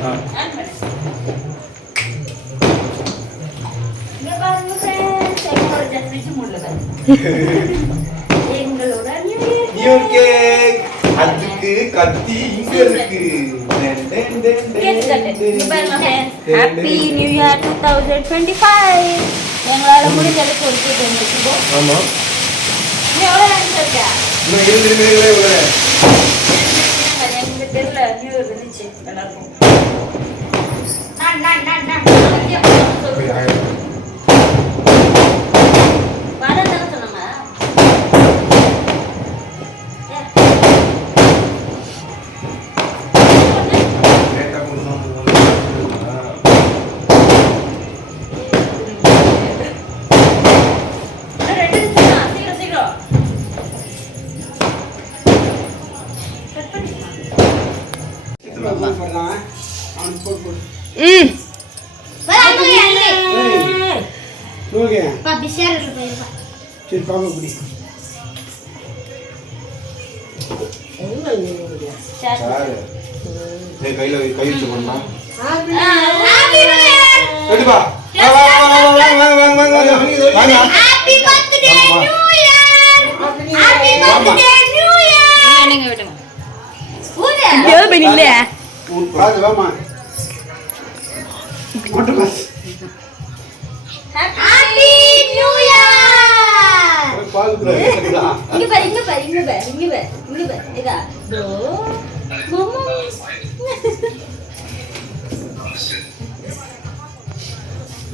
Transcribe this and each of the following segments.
New cake அதுக்கு கத்தி இங்க இருக்கு. Happy new year 2025. எங்களால முடிஞ்சதுக்கு ஒரு கேக் வந்துருக்கோம். ஆமா. நீ எவ்வளவு நினைச்சிருக்க? இன்னும் 2 நிமிடங்களே உள்ளே. எங்க தெருல நியூ இயர் வந்துச்சு எல்லாருக்கும். நான்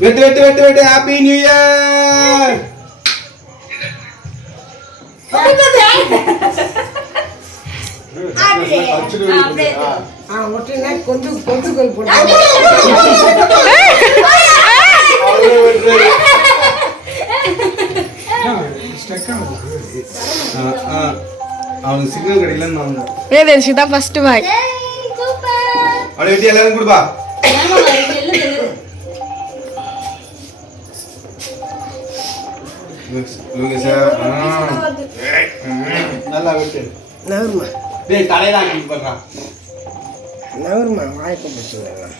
வெட்டு ஹாப்பி நியூ இயர். அவனுக்கு சிக்னல் கிடைக்கலன்னு தான் ஃபர்ஸ்ட் பாய். அப்படியே வெட்டி எல்லாரும் கொடுப்பா. நல்லா வெட்டு. நவர்மா டேய் தலையில ஆக்கி பண்றா. நவர்மா வாய்ப்பு போட்டுறேன்.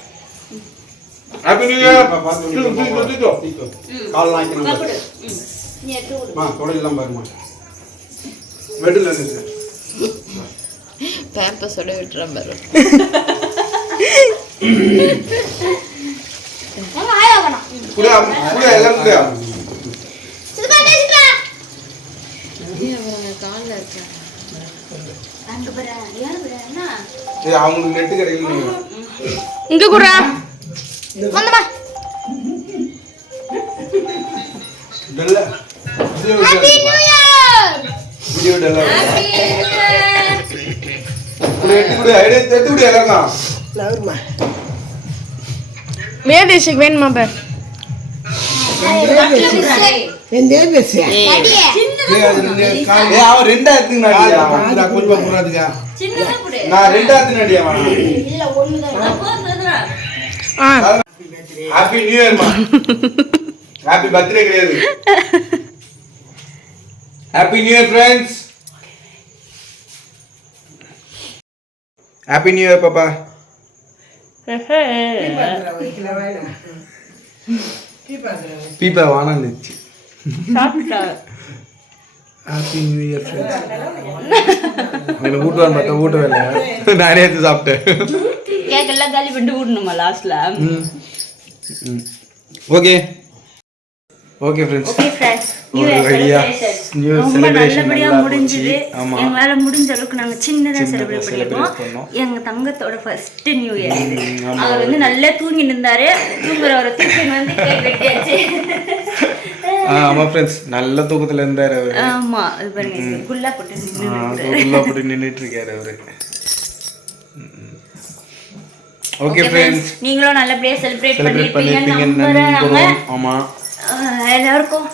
Happy new year. தீக்கோ கால் லாக்கினா நீ எடுத்து விடு. மா தொடையெல்லாம் பாருமா. வெட்டுல இருக்கு. பேம்பஸோட விட்டுற பாரு. நம்ம ஆயா வேணாம். குடா எல்லாம் குடா. கால்ல இருக்க அங்க பாரு யாரு பாருன்னா ஏய் அவங்க நெட் கிடைக்கல நீங்க இங்க குறா வந்தமா டல்ல ஹாப்பி நியூ இயர் வீடியோ டல்ல ஹாப்பி நியூ இயர் குடு ஐடியா தெட்டு குடு எல்லாம் நவர்மா மேதேஷுக்கு வேணுமா பார். எந்தே பேசு அவன் ரெண்டாயிரத்துக்கு நடியா கொஞ்சம் புறாதுக்கா நான் ரெண்டாயிரத்துக்கு நடியா இல்ல ஒண்ணுதான் ஹாப்பி நியூ இயர் மா. ஹாப்பி பர்த்டே கிடையாது. Happy new year friends. Happy new year பாப்பா. பீப்பா வானந்துச்சு. சாப்பிட்டா ஹாப்பி நியூ இயர் ஃப்ரெண்ட்ஸ். என்ன ஊட்டுவான் பார்த்தா ஊட்டவே இல்லை. நானே எடுத்து சாப்பிட்டேன். கேக் எல்லாம் காலி பண்ணிட்டு ஊட்டணுமா லாஸ்ட்ல. Okay okay friends. Okay friends new year celebration நல்லபடியா முடிஞ்சது. ஆமா எங்களால முடிஞ்ச அளவுக்கு நாங்க சின்னதா செலிப்ரேட் பண்ணிருக்கோம். எங்க தங்கத்தோட ஃபர்ஸ்ட் நியூ இயர் இது. அவர் வந்து நல்லா தூங்கிட்டு இருந்தாரு. தூங்குறவரை தூக்கி வந்து கேக் வெட்டியாச்சு. ஆமா ஃப்ரெண்ட்ஸ் நல்ல தூக்கத்துல இருந்தாரு அவரு. ஆமா அது பாருங்க குல்லா போட்டு நின்னுட்டு இருக்காரு அவரு. ஓகே ஃப்ரெண்ட்ஸ் நீங்களும் நல்லபடியா செலிப்ரேட் பண்ணிருப்பீங்க. ஆமா எல்லாருக்கும்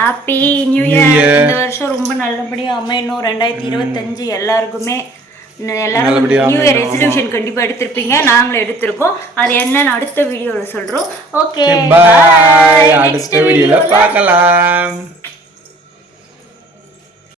ஹாப்பி நியூ இயர். இந்த வருஷம் ரொம்ப நல்லபடியா அமையணும். 2025 எல்லாருக்குமே எல்லாரும் நியூ இயர் ரெசல்யூஷன் கண்டிப்பா எடுத்திருப்பீங்க. நாங்களும் எடுத்திருக்கோம். அது என்னன்னு அடுத்த வீடியோல சொல்றோம். Okay bye. அடுத்த வீடியோல பார்க்கலாம்.